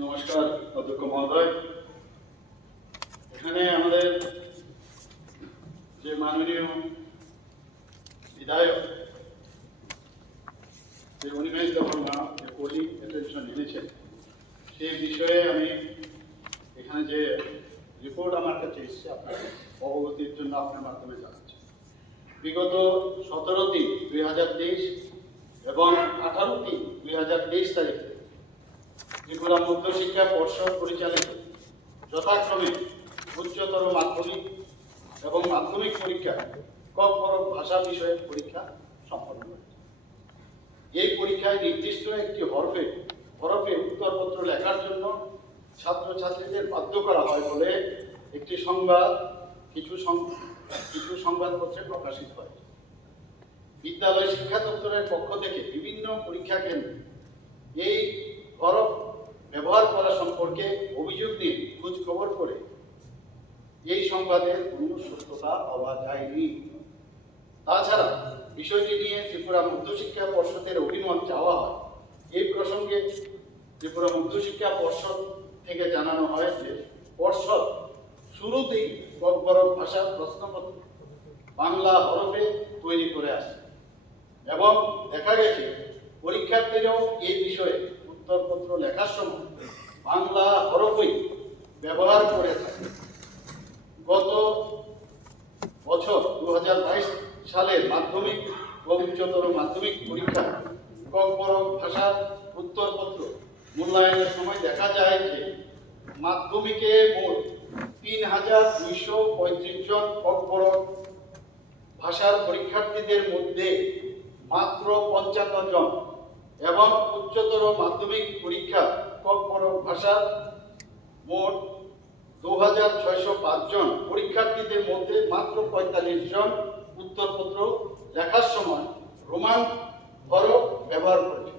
নমস্কার অধ্যক্ষ মহোদয়। এখানে আমাদের যে মাননীয় বিধায়ক যে উনিশ দফা যে পোলিং অ্যাটেনশন এনেছেন সেই বিষয়ে আমি এখানে যে রিপোর্ট আমার কাছে এসেছে আপনার অবগতির জন্য আপনার মাধ্যমে জানাচ্ছি। বিগত 17/3/2023 এবং 18/3/2023 তারিখে ত্রিপুরা মধ্যশিক্ষা পর্ষদ পরিচালিত যথাক্রমে উচ্চতর মাধ্যমিক এবং মাধ্যমিক পরীক্ষা ক ভাষা বিষয়ের পরীক্ষা সম্পন্ন হয়েছে। এই পরীক্ষায় নির্দিষ্ট একটি হরফে উত্তরপত্র লেখার জন্য ছাত্রছাত্রীদের বাধ্য করা হয় বলে একটি সংবাদ কিছু সংবাদপত্রে প্রকাশিত হয়েছে। বিদ্যালয় শিক্ষা দপ্তরের পক্ষ থেকে বিভিন্ন পরীক্ষা কেন্দ্রে এই হরফ ব্যবহার করা সম্পর্কে অভিযোগ নিয়ে খোঁজ খবর করে এই সংবাদের কোনো সত্যতা পাওয়া যায়নি। তাছাড়া বিষয়টি নিয়ে ত্রিপুরা মধ্যশিক্ষা পর্ষদের অভিমত চাওয়া হয়। এই প্রসঙ্গে ত্রিপুরা মধ্যশিক্ষা পর্ষদ থেকে জানানো হয় যে পর্ষদ শুরুতেই বড় ভাষার প্রশ্নপত্র বাংলা হরফে তৈরি করে আসে এবং দেখা গেছে পরীক্ষার্থীরাও এই বিষয়ে উত্তরপত্র লেখার সময় বাংলা হরফই ব্যবহার করে থাকে। গত বছর 2022 সালের মাধ্যমিক ও উচ্চতর মাধ্যমিক পরীক্ষা ভাষার উত্তরপত্র মূল্যায়নের সময় দেখা যায় যে মাধ্যমিকে মোট 3235 জন ভাষার পরীক্ষার্থীদের মধ্যে মাত্র 55 জন এবং উচ্চতর মাধ্যমিক পরীক্ষা ভাষার মোট 2605 জন পরীক্ষার্থীদের মধ্যে মাত্র 45 জন উত্তরপত্র লেখার সময় রোমান হরফ ব্যবহার করেছে।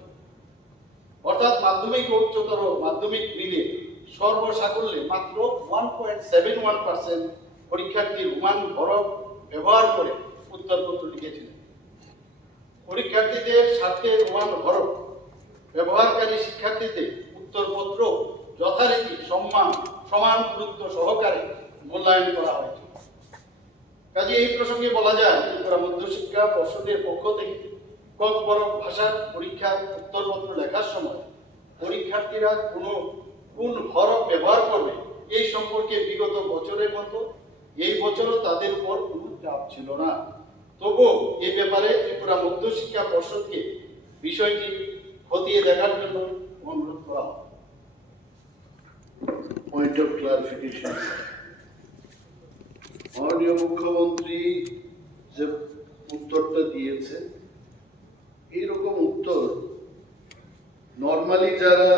অর্থাৎ মাধ্যমিক ও উচ্চতর মাধ্যমিক মিলে সর্বসাকুল্যে মাত্র 1.71% পরীক্ষার্থী রোমান হরফ ব্যবহার করে উত্তরপত্র লিখেছিলেন। পরীক্ষার্থীদের স্বার্থে রোমান হরফ ব্যবহারকারী শিক্ষার্থীদের উত্তরপত্র যথারীতি সমান গুরুত্ব সহকারে মূল্যায়ন করা হয়েছে। কাজে এই প্রসঙ্গে বলা যায় ত্রিপুরা মধ্যশিক্ষা পর্ষদের পক্ষ থেকে ভাষার পরীক্ষার উত্তরপত্র লেখার সময় পরীক্ষার্থীরা কোন হরফ ব্যবহার করবে এই সম্পর্কে বিগত বছরের মতো এই বছরও তাদের উপর কোনো চাপ ছিল না। তবুও এই ব্যাপারে ত্রিপুরা মধ্যশিক্ষা পর্ষদকে বিষয়টি খতিয়ে দেখার জন্য অনুরোধ করা হয়। পয়েন্ট অফ ক্লারিফিকেশন, মাননীয় মুখ্যমন্ত্রী যে উত্তরটা দিয়েছে এইরকম উত্তর নর্মালি যারা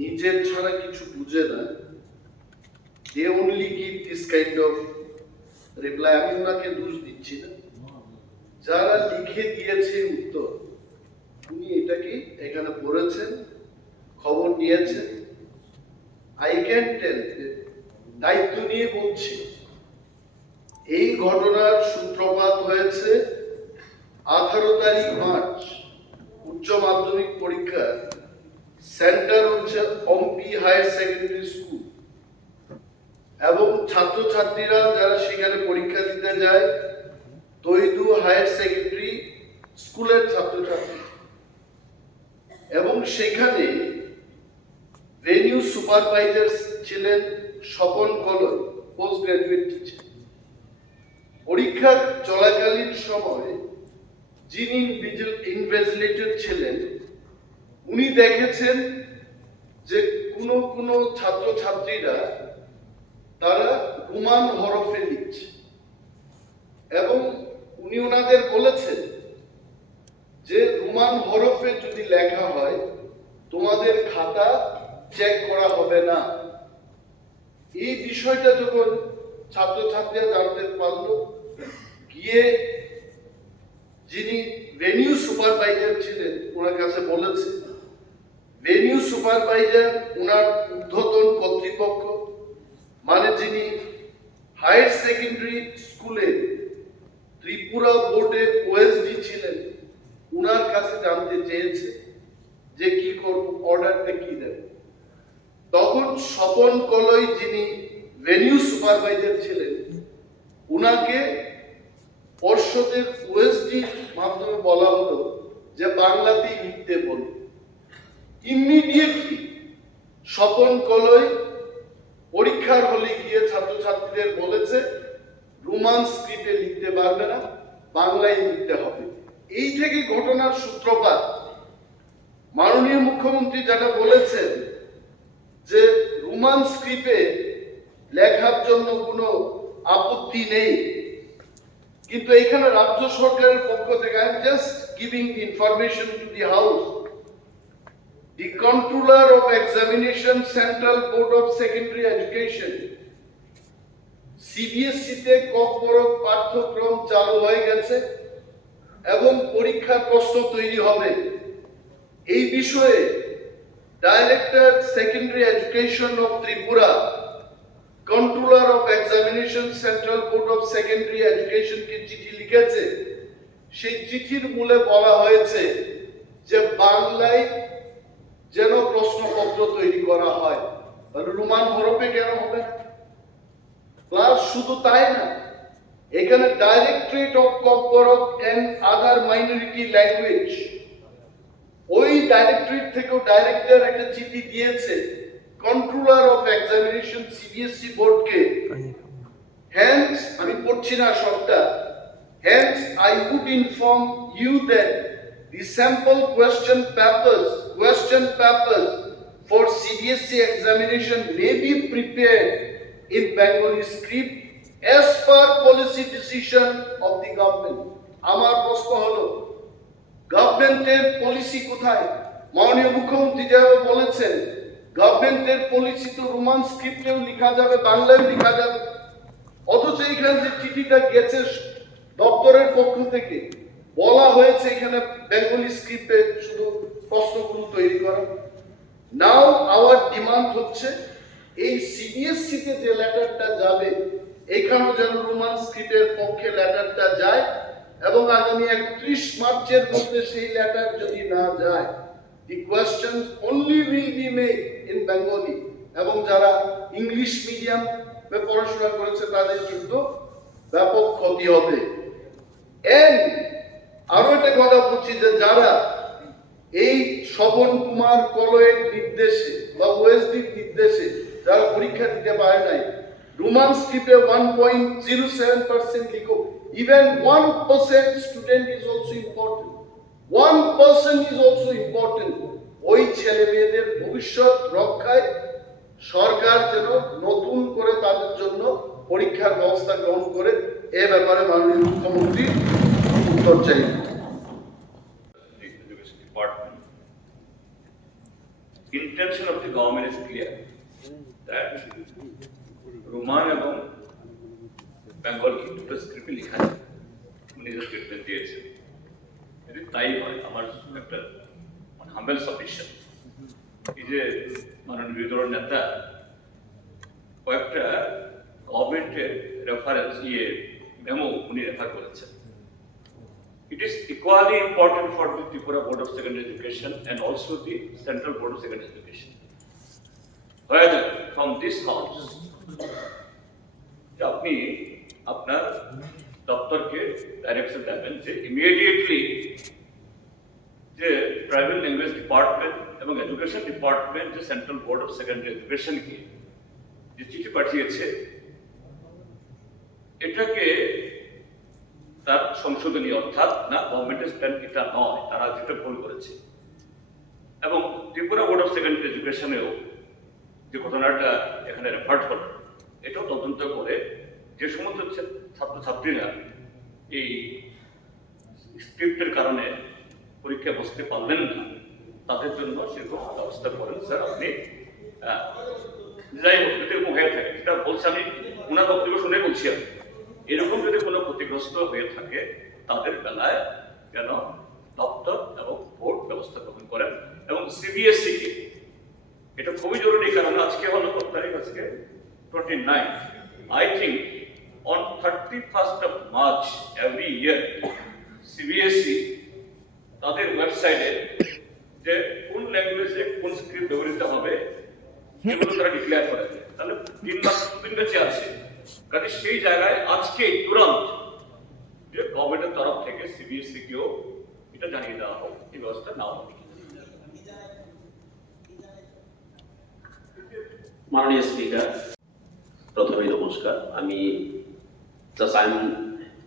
নিজের ছাড়া কিছু বুঝে না they only give this kind of reply. আমি ওনাকে দোষ দিচ্ছি না, যারা লিখে দিয়েছে উত্তর উনি এটাকে এখানে পড়েছেন, খবর নিয়েছেন। আই ক্যান টেল, দায়িত্ব নিয়ে বলছি এই ঘটনার সূত্রপাত হয়েছে 18 তারিখ মার্চ উচ্চ মাধ্যমিক পরীক্ষার সেন্টার হচ্ছে অম্পি হায়ার সেকেন্ডারি স্কুল এবং ছাত্রছাত্রীরা যারা সেখানে পরীক্ষা দিতে যায় দৈদু হায়ার সেকেন্ডারি স্কুলের ছাত্রছাত্রী এবং সেখানে ভেনিউ সুপারভাইজার ছিলেন Swapan colour, post graduate teacher. পরীক্ষা চলাকালীন সময় যিনি ইনভিজিলেটর ছিলেন উনি দেখেছেন যে কোনো ছাত্রছাত্রীরা তারা রোমান হরফে লিখছে এবং উনি ওনাদের বলেছেন যে রোমান হরফে যদি লেখা হয় তোমাদের খাতা চেক করা হবে না। এই বিষয়টা যখন ছাত্রছাত্রীরা জানতে পারলো, গিয়ে যিনি ভেনিউ সুপারভাইজার ছিলেন ওনার কাছে বলেছে। ভেনিউ সুপারভাইজার ওনার ঊর্ধ্বতন কর্তৃপক্ষ মানে যিনি হায়ার সেকেন্ডারি স্কুলে ত্রিপুরা বোর্ডে ওএসডি ছিলেন ওনার কাছে জানতে চেয়েছে যে কি করব। অর্ডারটা কি দেবে। তখন স্বপন কলই যিনি ভেনিউ সুপারভাইজার ছিলেন, উনাকে পর্ষদের ওএসডির মাধ্যমে বলা হলো যে বাংলাতেই লিখতে বলুন। ইমিডিয়েটলি স্বপন কলই পরীক্ষার হলে গিয়ে ছাত্রছাত্রীদের বলেছে রোমান স্ক্রিপ্টে লিখতে পারবে না, বাংলায় লিখতে হবে। এই থেকে ঘটনার সূত্রপাত। মাননীয় মুখ্যমন্ত্রী যেটা বলেছেন যে রোমান স্ক্রিপ্টে লেখার জন্য কোনো আপত্তি নেই, কিন্তু এখানে রাজ্য সরকারের পক্ষ থেকে I am just giving the information to the house, the controller of examination central board of secondary education CBSE তে ককবরক পাঠ্যক্রম চালু হয়ে গেছে এবং পরীক্ষার প্রশ্ন তৈরি হবে। এই বিষয়ে director secondary education of Tripura, controller of examination central board of secondary এডুকেশনকে চিঠি লিখেছে। সেই চিঠির মূলে বলা হয়েছে যে বাংলায় যেন প্রশ্নপত্র তৈরি করা হয়, রোমান হরফে কেন হবে না। প্লাস শুধু তাই না, এখানে directorate of Kokborok and other minority language, ওই ডাইরেক্টরেট থেকেও ডাইরেক্টর একটা চিঠি দিয়েছে কন্ট্রোলার অফ এক্সামিনেশন সিবিএসই বোর্ডকে। হ্যান্স আমি পড়ছি না সবটা। Hence I would inform you that the sample question papers for CBSE examination may be prepared in Bengali script as per policy decision of the government. আমার প্রশ্ন হলো গভর্নমেন্টের policy কোথায়? মাননীয় মুখ্যমন্ত্রী যেভাবে বলেছেন গভর্নমেন্টের পলিসি তো রোমান স্ক্রিপ্টেও লেখা যাবে, বাংলায় লেখা যাবে, অথচ এখানে যে চিঠিটা গেছে দপ্তরের পক্ষ থেকে বলা হয়েছে এখানে বেঙ্গলি স্ক্রিপ্টে শুধু প্রশ্নগুলো তৈরি করা। নাও আওয়ার ডিমান্ড হচ্ছে এই সিবিএসই তে যে লেটারটা যাবে এখানেও যেন রোমান স্ক্রিপ্টের পক্ষে লেটারটা যায় এবং আগামী 31 মার্চের মধ্যে সেই লেটার যদি না যায়, the questions only will be made in Bengali এবং যারা ইংলিশ মিডিয়ামে পড়াশোনা করেছে তাদের কিন্তু ব্যাপক ক্ষতি হবে। আরো একটা কথা বলছি যে যারা এই স্বপন কুমার কলয়ের নির্দেশে বা ওএসডির নির্দেশে যারা পরীক্ষা দিতে পারে নাই, রোমান স্ক্রিপ্টে 1.07% লিখো। Even 1% student is also important. 1% is also important. ওই ছেলে মেয়েদের ভবিষ্যৎ রক্ষায় সরকার যেন নতুন করে তাদের জন্য পরীক্ষার ব্যবস্থা গ্রহণ করে, এ ব্যাপারে মাননীয় মুখ্যমন্ত্রী উত্তর চাই। Intention of the government is clear that Roman এবং বেঙ্গলি দুটো স্ক্রিপ্টে লেখা যায়, নিজের স্টেটমেন্ট দিয়েছে। যদি তাই হয় আমার একটা হাম্বেল সাবমিশন, এই যে মাননীয় বিরোধী দলের নেতা কয়েকটা গভর্নমেন্টের রেফারেন্স মেমো উনি রেফার করেছেন। It is equally important for the Tipra Board of Secondary Education and also the Central Board of Secondary Education. However, from this house, আপনি আপনার দপ্তরকে ডাইরেকশন দেবেন যে ইমিডিয়েটলি যে ট্রাইবাল ল্যাঙ্গুয়েজ ডিপার্টমেন্ট এবং education department যে central board of secondary এডুকেশনকে যে চিঠি পাঠিয়েছে এটাকে তার সংশোধনী, অর্থাৎ না গভর্নমেন্টের স্ট্যান্ড এটা নয়, তারা যেটা ভুল করেছে। এবং ত্রিপুরা বোর্ড অফ সেকেন্ডারি এডুকেশনেও যে ঘটনাটা এখানে রেফার করে এটাও তদন্ত করে যে সমস্ত ছাত্রছাত্রীরা এই স্ক্রিপ্টের কারণে পরীক্ষায় বসতে পারলেন না তাদের জন্য সেরকম ব্যবস্থা করেন। স্যার আপনি যাই হোক যদি এরকম হয়ে থাকে, সেটা বলছি আমি ওনার বক্তব্য শুনে বলছি, আমি এরকম যদি কোনো ক্ষতিগ্রস্ত হয়ে থাকে তাদের বেলায় যেন দপ্তর এবং বোর্ড ব্যবস্থা গ্রহণ করেন। এবং সিবিএসই কে এটা খুবই জরুরি, কারণ আজকে হলো কত তারিখ? আজকে 29। I think on 31st of March every year CBSE তাদের ওয়েবসাইটে যে কোন ল্যাঙ্গুয়েজে কোন স্ক্রিপ্ট ব্যবহৃত হবে এগুলো তারা ডিক্লেয়ার করে। তাহলে 3 লাখ স্টুডেন্ট বেঁচে আছে, কাজে সেই জায়গায় আজকে তুরন্ত যে গভর্নমেন্টের তরফ থেকে সিবিএসসি কেও এটা জানিয়ে দেওয়া হোক, এই ব্যবস্থা নেওয়া হবে। মাননীয় স্পিকার, প্রথমে নমস্কার। আমি I am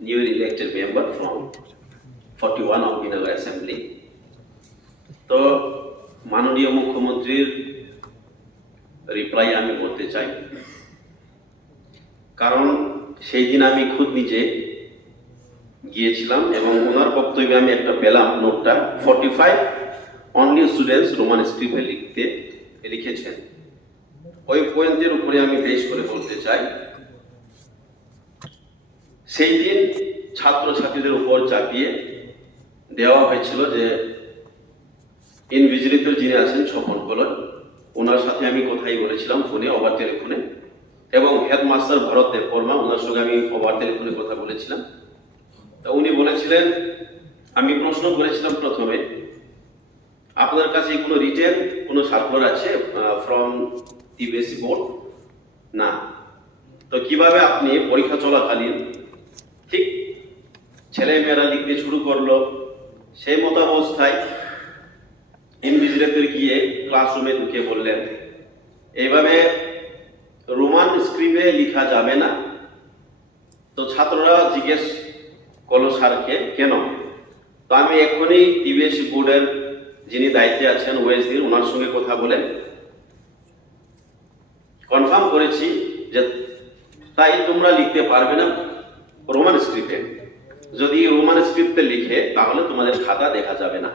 newly elected member from 41 of Binagar Assembly। তো মাননীয় মুখ্যমন্ত্রীর রিপ্লাই আমি বলতে চাই, কারণ সেই দিন আমি খুদ নিজে গিয়েছিলাম এবং ওনার বক্তব্যে আমি একটা পেলাম নোটটা 45 অনলি স্টুডেন্টস রোমান স্ক্রিপ্টে লিখেছেন। ওই পয়েন্টের উপরে আমি বেশ করে বলতে চাই, সেই দিন ছাত্রছাত্রীদের উপর চাপিয়ে দেওয়া হয়েছিল যে ইনভিজিলেটর যিনি আছেন স্বপন কলর, ওনার সাথে আমি কথাই বলেছিলাম ফোনে, ওভার টেলিফোনে, এবং হেডমাস্টার ভরত দেববর্মা, ওনার সঙ্গে আমি ওভার টেলিফোনে কথা বলেছিলাম। তা উনি বলেছিলেন, আমি প্রশ্ন করেছিলাম প্রথমে, আপনার কাছে কোনো রিটেন কোনো সার্কুলার আছে ফ্রম সিবিএসসি বোর্ড? না। তো কিভাবে আপনি পরীক্ষা চলাকালীন ঠিক ছেলেমেয়েরা লিখতে শুরু করলো, সেই মতো অবস্থায় ইনভিজিলেটর গিয়ে ক্লাসরুমে ঢুকে বললেন এইভাবে রোমান স্ক্রিপ্টে লেখা যাবে না। তো ছাত্ররা জিজ্ঞেস করলো স্যারকে কেন? তো আমি এক্ষুনি সিবিএসসি বোর্ডের যিনি দায়িত্বে আছেন ওয়েসদিন, ওনার সঙ্গে কথা বলে কনফার্ম করেছি যে তাই তোমরা লিখতে পারবে না রোমান স্ক্রিপ্টে। যদি রোমান স্ক্রিপ্টে লিখে তাহলে তোমাদের খাতা দেখা যাবে না,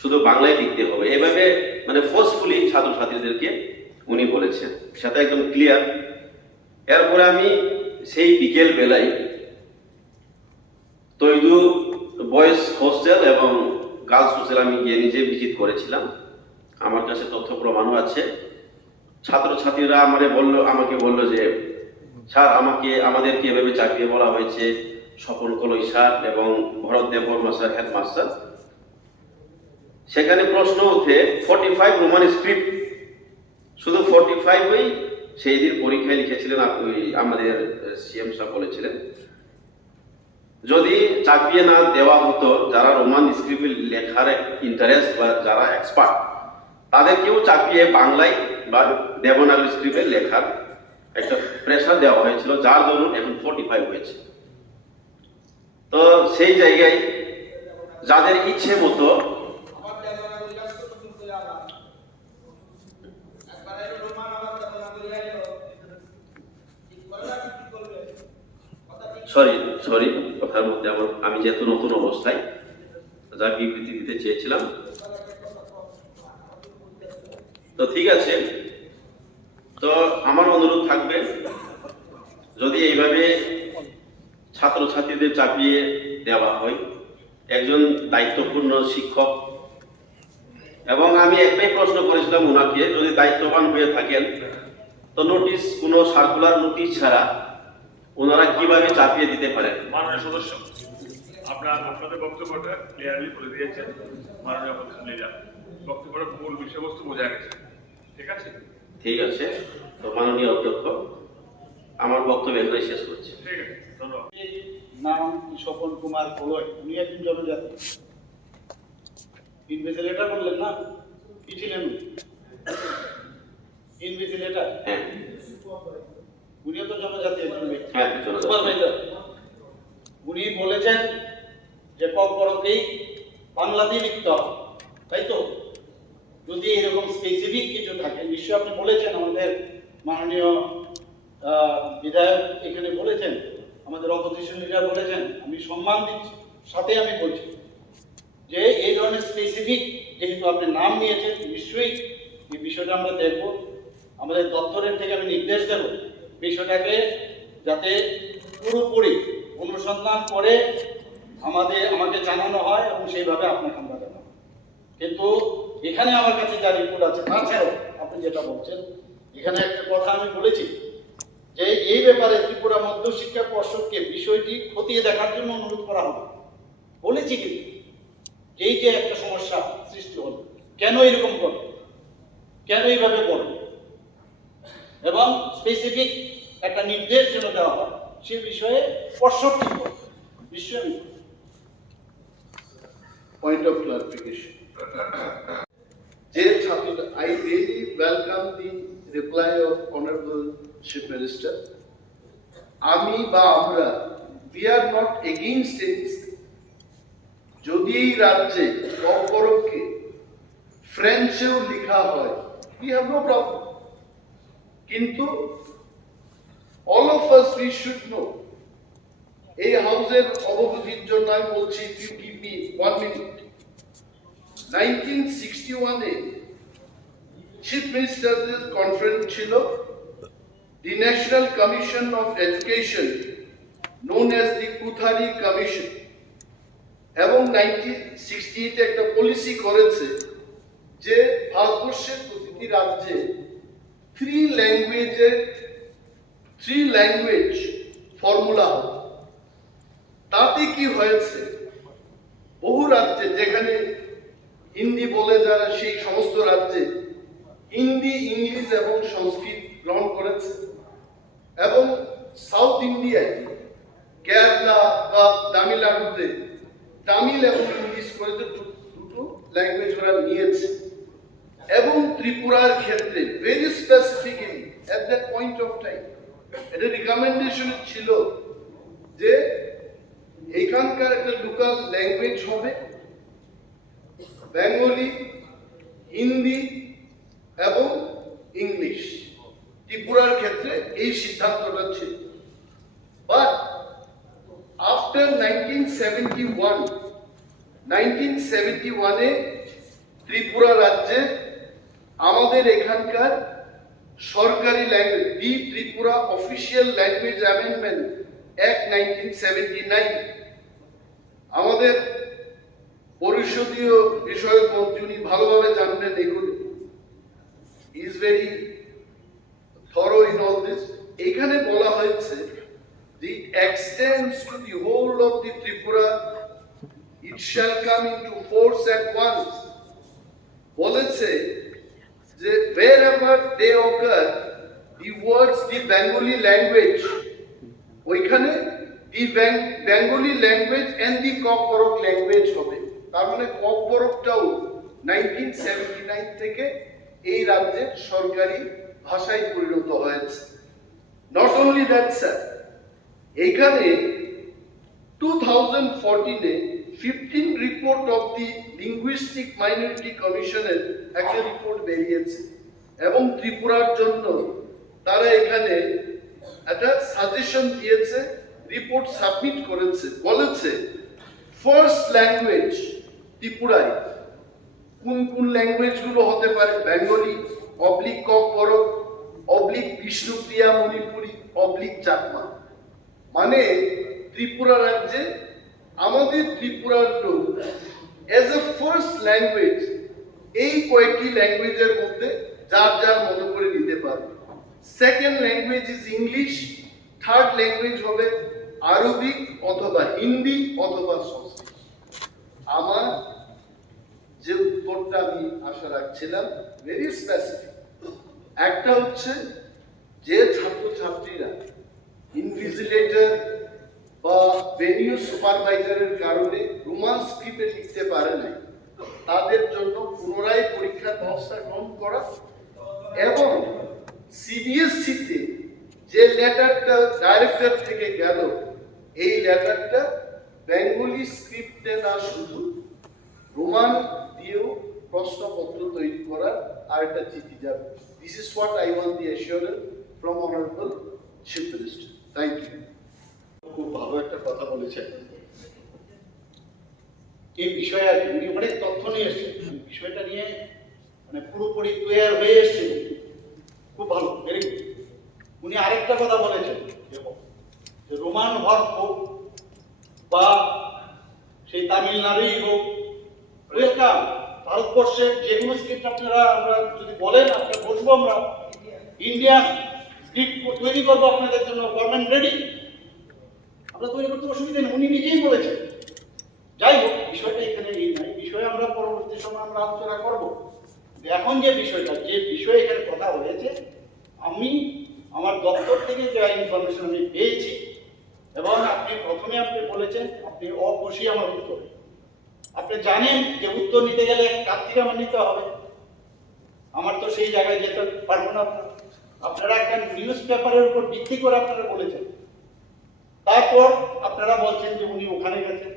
শুধু বাংলায় লিখতে হবে। এভাবে মানে ফোর্সফুলি ছাত্রছাত্রীদেরকে উনি বলেছেন, সেটা একদম ক্লিয়ার। এরপরে আমি সেই বিকেল বেলায় তৈদু বয়েজ হোস্টেল এবং গার্লস হোস্টেল আমি গিয়ে নিজে ভিজিট করেছিলাম, আমার কাছে তথ্য প্রমাণও আছে। ছাত্রছাত্রীরা আমাকে বললো যে স্যার আমাদেরকে এভাবে চাকরিয়ে বলা হয়েছে, স্বপন কলই স্যার এবং ভরত দেববর্মা স্যার হেডমাস্টার। সেখানে প্রশ্ন ওঠে 45 রোমান স্ক্রিপ্ট, শুধু 45ই সেই দিন পরীক্ষায় লিখেছিলেন আমাদের সিএম সাহেব বলেছিলেন। যদি চাপিয়ে না দেওয়া হতো, যারা রোমান স্ক্রিপ্টে লেখার ইন্টারেস্ট বা যারা এক্সপার্ট, তাদেরকেও চাপিয়ে বাংলায় বা দেবনাগরী স্ক্রিপ্টে লেখার একটা প্রেশার দেওয়া হয়েছিল, যার দরুন এখন 45 হয়েছে। তো সেই জায়গায় যাদের ইচ্ছে মতো সরি কথার মধ্যে আমি যেহেতু নতুন অবস্থায় যা বিবৃতি দিতে চেয়েছিলাম, তো ঠিক আছে। তো আমার অনুরোধ থাকবে, যদি এইভাবে ছাত্রছাত্রীদের চাপিয়ে দেওয়া হয়, একজন দায়িত্বপূর্ণ শিক্ষক, এবং আমি একটাই প্রশ্ন করেছিলাম ওনাকে, যদি দায়িত্ববান হয়ে থাকেন তো নোটিশ, কোনো সার্কুলার নোটিশ ছাড়া ওনারা কিভাবে চাপিয়ে দিতে পারেন? মাননীয় সদস্য, আপনাদের বক্তব্যটা ক্লিয়ারলি বলে দিয়েছেন। মাননীয় লিডার, বক্তব্যের মূল বিষয়বস্তু বোঝা গেছে। ঠিক আছে, ঠিক আছে। তো মাননীয় অধ্যক্ষ, আমার বক্তব্য এখানে শেষ করছি। ঠিক আছে, ধন্যবাদ। নাম স্বপন কুমার কলই, উনি একজন জনজাতি। ইনভিজিলেটর বললেন না, কি ছিলেন ইনভিজিলেটর? হ্যাঁ, উনিও তো জনজাতি একজন ব্যক্তি। হ্যাঁ, সুপারভাইজার। উনি বলেছেন যে পরকেই বাংলাতেই লিখতে হবে, তাই তো? যদি এরকম স্পেসিফিক কিছু থাকে, নিশ্চয়ই আপনি বলেছেন, আমাদের মাননীয় বিধায়ক এখানে বলেছেন, আমাদের অপোজিশন লিডার বলেছেন, আমি সম্মান দিচ্ছি, সাথে আমি বলছি যে এই ধরনের স্পেসিফিক যেহেতু আপনি নাম নিয়েছেন, নিশ্চয়ই এই বিষয়টা আমরা দেখব। আমাদের দপ্তরের থেকে আমি নির্দেশ দেব বিষয়টাকে যাতে পুরোপুরি অনুসন্ধান করে আমাকে জানানো হয় এবং সেইভাবে আপনাকে আমরা জানাবো। কিন্তু এখানে আমার কাছে যা রিপোর্ট আছে, তাছাড়াও আপনি যেটা বলছেন, এখানে একটা কথা আমি বলেছি যে এই ব্যাপারে ত্রিপুরা মধ্যশিক্ষা পর্ষদকে বিষয়টি খতিয়ে দেখার জন্য অনুরোধ করা হবে। বলেছি কিন্তু এই যে একটা সমস্যা সৃষ্টি হলো, কেন এরকম করবে, কেন এইভাবে করবে, এবং স্পেসিফিক একটা নির্দেশ যেন দেওয়া হয় সে বিষয়ে পরশক্তি নিশ্চয়ই। Point of clarification. I really welcome the reply of Honorable Chief Minister. Ami ba amra, we are not against it. যদি এই রাজ্যে অপরকে ফ্রেঞ্চেও লেখা হয়, we have no problem. কিন্তু all of us we should know. এই হাউসের অবগতির জন্য আমি বলছি, if you give me 1 minute. 1961 chief মিনিস্টারদের কনফারেন্স ছিল, the national commission of education known as the Kothari commission, এবং 1968 একটা পলিসি করেছে যে ভারতবর্ষের প্রতিটি রাজ্যে 3 ল্যাঙ্গুয়েজ ফর্মুলা হবে। তাতে কি হয়েছে, বহু রাজ্যে যেখানে হিন্দি বলে যারা, সেই সমস্ত রাজ্যে হিন্দি, ইংলিশ এবং সংস্কৃত গ্রহণ করেছে, এবং সাউথ ইন্ডিয়ায় কেরালা বা তামিলনাড়ুতে তামিল এবং ইংলিশ করেছে, দুটো ল্যাঙ্গুয়েজ ওরা নিয়েছে। এবং ত্রিপুরার ক্ষেত্রে very specifically at that point of time এটা রিকমেন্ডেশন ছিল যে এখানকার একটা লোকাল ল্যাঙ্গুয়েজ হবে বেঙ্গলি, হিন্দি এবং ইংলিশ। ত্রিপুরার ক্ষেত্রে এই সিদ্ধান্তটা ছিল। বাট আফটার 1971 ত্রিপুরা রাজ্যে আমাদের এখানকার সরকারি language, the Tripura official language amendment act 1979, আমাদের পরিষদীয় বিষয়ক মন্ত্রী, উনি ভালোভাবে জানবেন এগুলো, is very thorough in all this. এখানে বলা হয়েছে the extends to the whole of the Tripura, it shall come into force at once. বলেছে যে wherever they occur the words the Bengali language, ওইখানে the Bengali language and the Kokborok language হবে। তার মানে ককবরকটাও 1979 থেকে এই রাজ্যের সরকারি ভাষায় পরিণত হয়েছে। নট অনলি দ্যাট স্যার, এইখানে 2014 15 report of the linguistic minority কমিশনের একটা রিপোর্ট বেরিয়েছে, এবং ত্রিপুরার জন্য তারা এখানে একটা সাজেশন দিয়েছে, রিপোর্ট সাবমিট করেছে। বলেছে ফার্স্ট ল্যাঙ্গুয়েজ ত্রিপুরায় কোন কোন ল্যাঙ্গুয়েজগুলো হতে পারে, Bengali oblique Kokborok oblique Bishnupriya Manipuri oblique Chakma. মানে ত্রিপুরা রাজ্যে আমাদের ত্রিপুরার লোক এজ এ ফার্স্ট ল্যাঙ্গুয়েজ এই কয়েকটি ল্যাঙ্গুয়েজের মধ্যে যার যার মতো করে নিতে পারবে। Second language is English, third language হবে আরবিক অথবা হিন্দি অথবা সংস্কৃত। আমার যে উত্তরটা আমি আশা রাখছিলাম ভেরি স্পেসিফিক, একটা হচ্ছে যে ছাত্রছাত্রীরা ইনভিজিলেটর বা ভেনিউ সুপারভাইজারের কারণে রোমান স্ক্রিপ্টে লিখতে পারে না, তাদের জন্য পুনরায় পরীক্ষার ব্যবস্থা গ্রহণ করা, এবং সিবিএসসিতে যে লেটারটা ডাইরেক্টর থেকে গেল এই লেটারটা বেঙ্গলি স্ক্রিপ্টে না শুধু রোমান দিয়েও প্রশ্নপত্র তৈরি করার আরেকটা চিঠি যাবে। This is what I want the assurance from honourable chief minister. Thank you. খুব ভালো একটা কথা বলেছেন এই বিষয়ে, আর উনি অনেক তথ্য নিয়ে এসেছেন বিষয়টা নিয়ে, মানে পুরোপুরি ক্লিয়ার হয়ে এসছে, খুব ভালো, ভেরি গুড। উনি আরেকটা কথা বলেছেন যে রোমান হর্প হোক বা সেই তামিলনাড়ুই হোক, ওয়েলকাম। ভারতবর্ষের যে কোনো স্ক্রিপ্ট আপনারা, আমরা যদি বলেন আপনারা বসবো, আমরা ইন্ডিয়ান স্ক্রিপ্ট তৈরি করবো আপনাদের জন্য, গভর্নমেন্ট রেডি, আমরা তৈরি করতে অসুবিধা নেই, উনি নিজেই বলেছেন। যাই হোক, বিষয়টা এখানে এই নাই। বিষয়ে আমরা পরবর্তী সময় আমরা আলোচনা করব। এখন যে বিষয়ে এখানে কথা হয়েছে, আমি আমার দপ্তর থেকে যে ইনফরমেশন আমি পেয়েছি, এবং আপনি বলেছেন আপনি অখুশি আমার উত্তরে। আপনি জানেন যে উত্তর নিতে গেলে কার থেকে আমার নিতে হবে, আমার তো সেই জায়গায় যেতে পারবো না। আপনারা একটা নিউজ পেপারের উপর ভিত্তি করে আপনারা বলেছেন, তারপর আপনারা বলছেন যে উনি ওখানে গেছেন,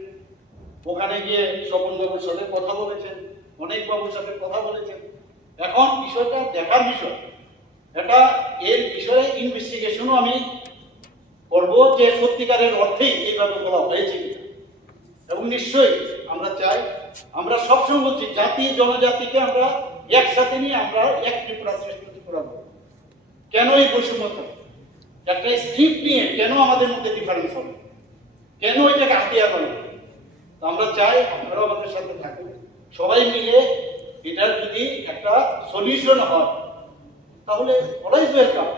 ওখানে গিয়ে স্বপন বাবুর সাথে কথা বলেছেন, অনেক বাবুর সাথে কথা বলেছেন। এখন বিষয়টা দেখার বিষয়, এটা এর বিষয়ে ইনভেস্টিগেশনও আমি করব যে সত্যিকারের অর্থেই এইভাবে বলা হয়েছে কিনা। এবং নিশ্চয়ই আমরা চাই, আমরা সবসময় বলছি জাতি জনজাতিকে আমরা একসাথে নিয়ে আমরা এক ত্রিপুরা শ্রেষ্ঠ ত্রিপুরা করব। কেন এই বৈষম্যতা? একটা স্ক্রিপ্ট নিয়ে কেন আমাদের মধ্যে ডিফারেন্স হবে? কেন এটাকে হাতিয়ার বানাবো? আমরা চাই আপনারা আমাদের সাথে থাকুন, সবাই মিলে এটার যদি একটা সলিউশন হয় তাহলে অলওয়েজ ওয়েলকাম।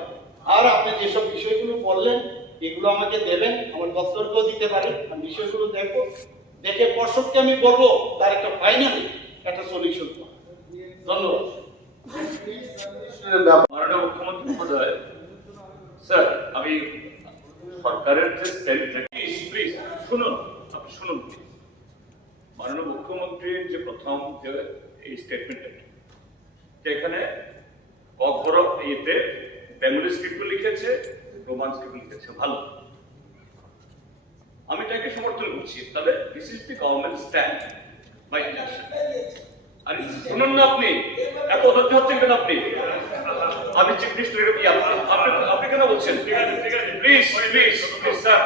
আর আপনি যেসব বিষয়গুলো বললেন এগুলো আমাকে দেবেন, আমার দপ্তরকেও দিতে পারেন। আমি বিষয়গুলো দেখবো, দেখে পর্ষদকে আমি বলবো তার একটা ফাইনাল একটা সলিউশন। ধন্যবাদ। মাননীয় মুখ্যমন্ত্রী মহোদয়, স্যার আমি সরকারের যে প্লিজ শুনুন, আপনি শুনুন প্লিজ। মাননীয় মুখ্যমন্ত্রীর যে প্রথম যে এই স্টেটমেন্ট, এখানে অক্ষর ইয়েতে বেঙ্গলি স্ক্রিপ্ট লিখেছে, রোমান স্ক্রিপ্ট লিখেছে, ভালো, আমি এটাকে সমর্থন করছি। তবে this is the government stand by election. আরে শুনুন না, আপনি এত অধৈর্য হচ্ছেন কেন? আমি চিফ মিনিস্টার, আপনি কেন বলছেন? Please please please sir,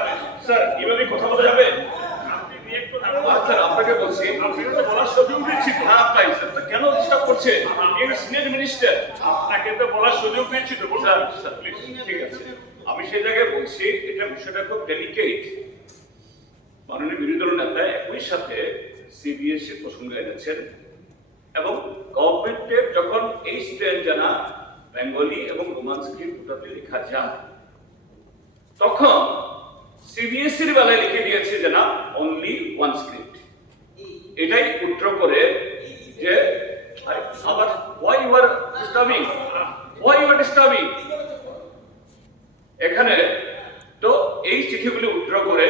sir এভাবে কথা বলা যাবে? স্যার আপনাকে বলছি, আপনি তো বলার সুযোগ দিচ্ছি। হ্যাঁ তাই স্যার, কেন ডিস্টার্ব করছে? সিনিয়র মিনিস্টার, আপনাকে তো বলার সুযোগ দিচ্ছি তো। স্যার স্যার প্লিজ, ঠিক আছে, আমি সেই জায়গায় বলছি এটা বিষয়টা খুব ডেলিকেট। মাননীয় বিরোধী দল নেতা একই সাথে সিবিএসই প্রসঙ্গ এনেছেন, এবং গভর্নমেন্টের যখন এই স্ট্যান্ড জানা বেঙ্গলি এবং রোমান স্ক্রিপ্ট দুটাতে লেখা যায়, তখন সিবিএসইর বেলায় লিখে দিয়েছে যে না অনলি ওয়ান স্ক্রিপ্ট। এটাই উত্তর করে যে আবার why you are disturbing এখানে। তো এই চিঠিগুলি উত্তর করে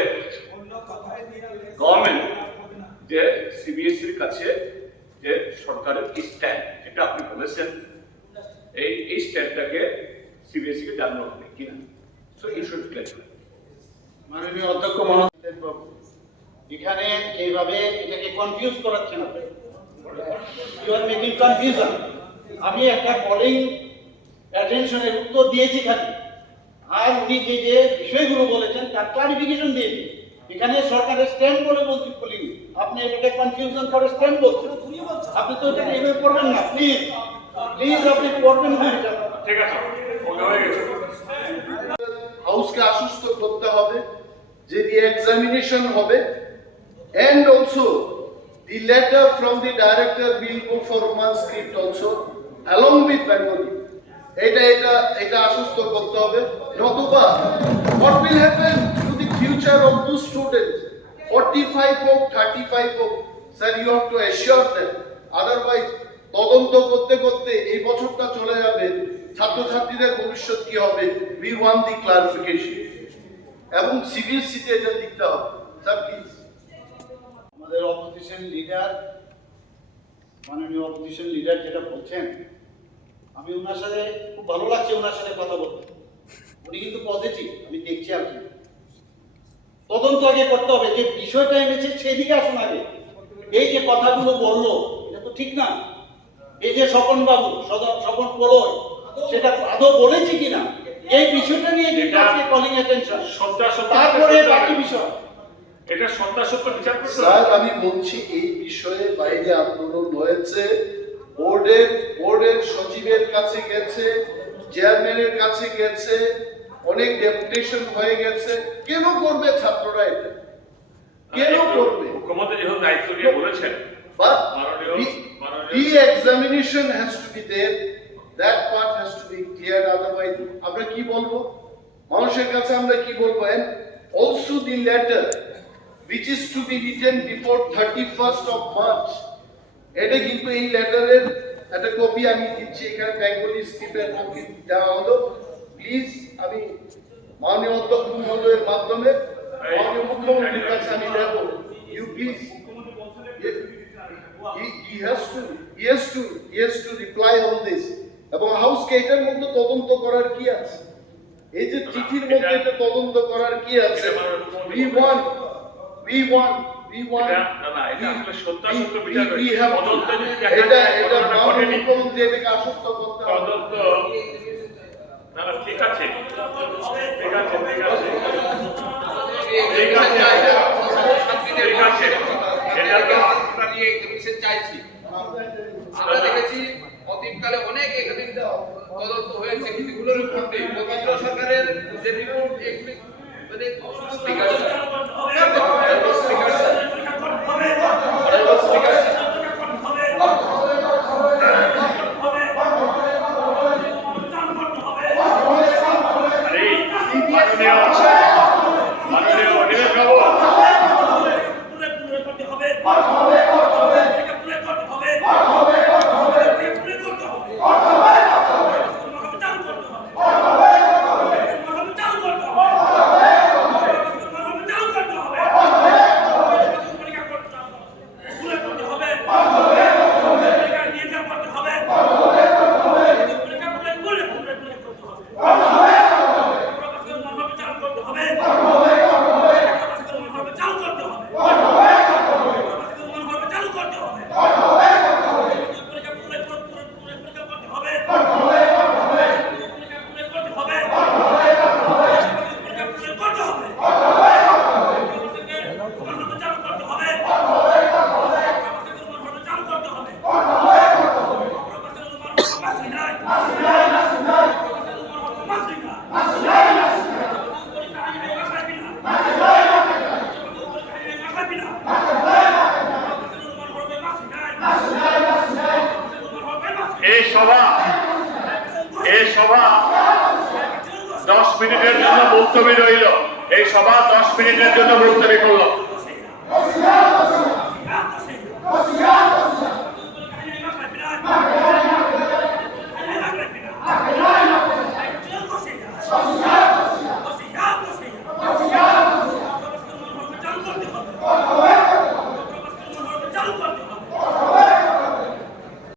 গভর্নমেন্ট যে সিবিএসইর কাছে যে সরকারের স্ট্যান্ড যেটা আপনি বলেছেন, এই স্ট্যান্ডটাকে সিবিএসই কে জানানো হবে কিনা। So you should clear. মাননীয় অধ্যক্ষ মহোদয়, এখানে এইভাবে এটাকে কনফিউজ করাচ্ছেন আপনি। You are making confusion. আমি একটা কলিং অ্যাটেনশনের উত্তর দিয়েছি খালি, আর উনি যে যে বিষয়গুলো বলেছেন তার ক্লারিফিকেশন দিয়েছি। এখানে সরকারের স্ট্যান্ড বলে বলিনি, আপনি এটাকে কনফিউশন করে স্ট্যান্ড বলছেন। আপনি তো এটাকে এভাবে করবেন না, প্লিজ প্লিজ আপনি করবেন না এটা। ঠিক আছে, হয়ে গেছে। হাউসকে আশ্বস্ত করতে হবে যে the examination হবে, and also the letter from the director will go for one script also along with Bengali. এটা আশ্বস্ত করতে হবে, নতুবা what will happen to the future of those students 45 হোক 35 হোক, sir you have to assure them, otherwise তদন্ত করতে করতে এই বছরটা চলে যাবে, ছাত্রছাত্রীদের ভবিষ্যৎ কি হবে? we want the clarification এবং সিবিএসইতে এটা লিখতে হবে। Sir please. আমাদের অপোজিশন লিডার, মাননীয় অপোজিশন লিডার যেটা বলছেন, আমি ওনার সাথে খুব ভালো লাগছে ওনার সাথে কথা বলতে। উনি কিন্তু পজিটিভ, আমি দেখছি আর কি। তদন্ত আগে করতে হবে, যে বিষয়টা এনেছে সেদিকে আসুন আগে। এই যে কথাগুলো বললো এটা তো ঠিক না। এই যে স্বপন বাবু, স্বপন প্রলয়, সেটা আদৌ বলেছি কিনা এই বিষয়টা নিয়ে কিন্তু আজকে কলিং অ্যাটেনশন। তারপরে বাকি বিষয় এটা সত্যাসত্য বিচার করতে হবে। স্যার আমি বলছি এই বিষয়ে বাইরে আন্দোলন হয়েছে, বোর্ডের সচিবের কাছে গেছে, চেয়ারম্যানের কাছে গেছে, অনেক ডেপুটেশন হয়ে গেছে। কেন করবে ছাত্ররা এটা? কেন করবে? মুখ্যমন্ত্রী যেহেতু দায়িত্ব নিয়ে বলেছেন, but re-examination has to be there, that part has to be clear, otherwise আমরা কি বলবো মানুষের কাছে? আমরা কি বলবো? and also the letter which is to be written before 31st of March এটা কিন্তু এই লেটারের একটা কপি আমি দিচ্ছি, এখানে বেঙ্গলি স্ক্রিপ্টের কপি দেওয়া হলো। প্লিজ আমি মাননীয় অধ্যক্ষ মহোদয়ের মাধ্যমে মাননীয় মুখ্যমন্ত্রীর কাছে আমি দেব, you please he has to reply on this। এবং হাউসকে এটার মধ্যে তদন্ত করার কি আছে? এই যে চিঠির মধ্যে এটা তদন্ত করার কি আছে? we want এটা মাননীয় মুখ্যমন্ত্রী এটাকে আশ্বস্ত করতে হবে। ঠিক আছে, আমরা দেখেছি অতীতকালে অনেক এখানে তদন্ত হয়েছে, কিন্তু এগুলোর রিপোর্ট নেই। কেন্দ্র সরকারের যে রিপোর্ট এগুলি মানে এই সভা 10 মিনিটের জন্য মুলতবি রইল। এই সভা 10 মিনিটের জন্য মুলতবি করল।